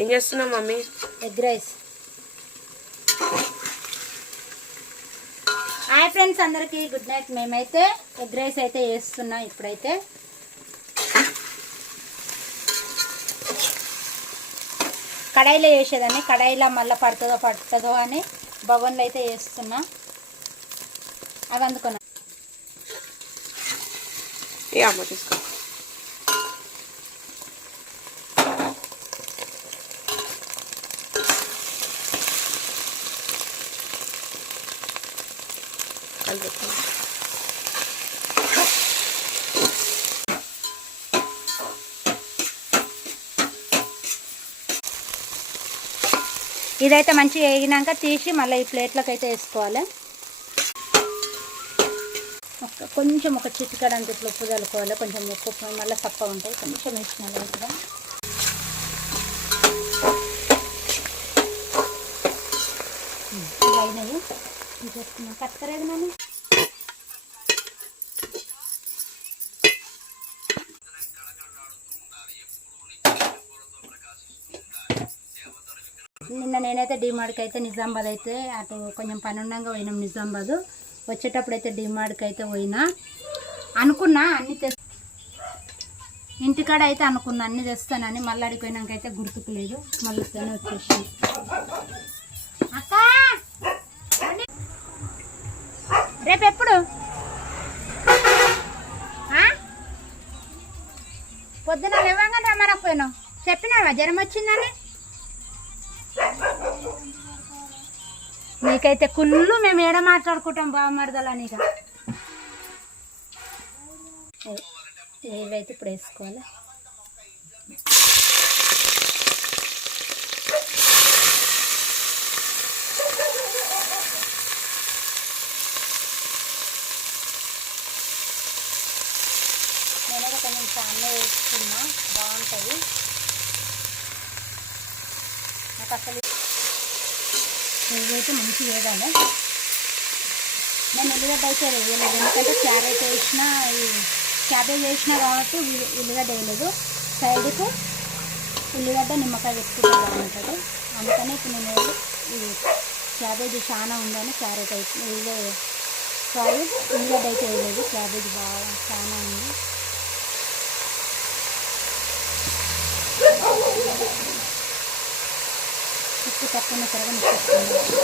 ఏం చేస్తున్నావు mummy? Egg rice. Hi friends, అందరికీ గుడ్ నైట్. మేమైతే ఎగ్ రైస్ అయితే వేస్తున్నా. ఇప్పుడైతే కడాయిలో వేసేదాన్ని, కడాయిలో మళ్ళీ పడుతుందో అని బగోన్లో అయితే వేస్తున్నా. అవి అందుకున్నా. అమ్మ తీసుకో. ఇదైతే మంచిగా వేగినాక తీసి మళ్ళీ ఈ ప్లేట్లోకి అయితే వేసుకోవాలి. కొంచెం ఒక చిటికెడు అంత ఇట్లా ఉప్పు చల్లుకోవాలి. కొంచెం ఉప్పు మళ్ళీ తప్ప ఉంటాయి. కొంచెం వేసిన లైట్గా. అయినాయి తీసేసుకున్నాం. కట్టలేదు మనం. నిన్న నేనైతే డిమార్ట్కి అయితే నిజామాబాద్ అయితే అటు కొంచెం పని ఉండగా పోయినాం. నిజామాబాద్ వచ్చేటప్పుడు అయితే డిమార్ట్కి అయితే పోయినా. అనుకున్నా అన్నీ ఇంటికాడ అయితే అనుకున్నా అన్నీ తెస్తానని. మళ్ళీ అడిగిపోయినాక అయితే గుర్తుకు లేదు. మళ్ళీ వచ్చేసి అక్క రేపు ఎప్పుడు పొద్దున లేవంగా రమ్మనకపోయినావు. చెప్పినావా జ్వరం వచ్చిందని? నీకైతే కుళ్ళు మేము ఏడ మాట్లాడుకుంటాం బావమరదలని. ఇక ఏవైతే ఇప్పుడు వేసుకోవాలి. నేనైతే కొంచెం చాలా వేసుకున్నా, బాగుంటుంది. నాకు అసలు ఇవైతే మంచిగా వేయాలి. నేను ఉల్లిగడ్డ అయితే వేయలేదు, ఎందుకంటే క్యారెట్ వేసినా క్యాబేజ్ వేసినా కాబట్టి ఉల్లిగడ్డ వేయలేదు. సైడ్కు ఉల్లిగడ్డ నిమ్మకాయ వేసుకుంటే బాగుంటుంది. అందుకని ఇప్పుడు నేను ఇది క్యాబేజీ చాలా ఉందని క్యారెట్ అయితే ఉల్లిగడ్డ అయితే వేయలేదు. క్యాబేజీ బాగా చాలా ఉంది. ఉప్పు తక్కువ సరిగా మిక్స్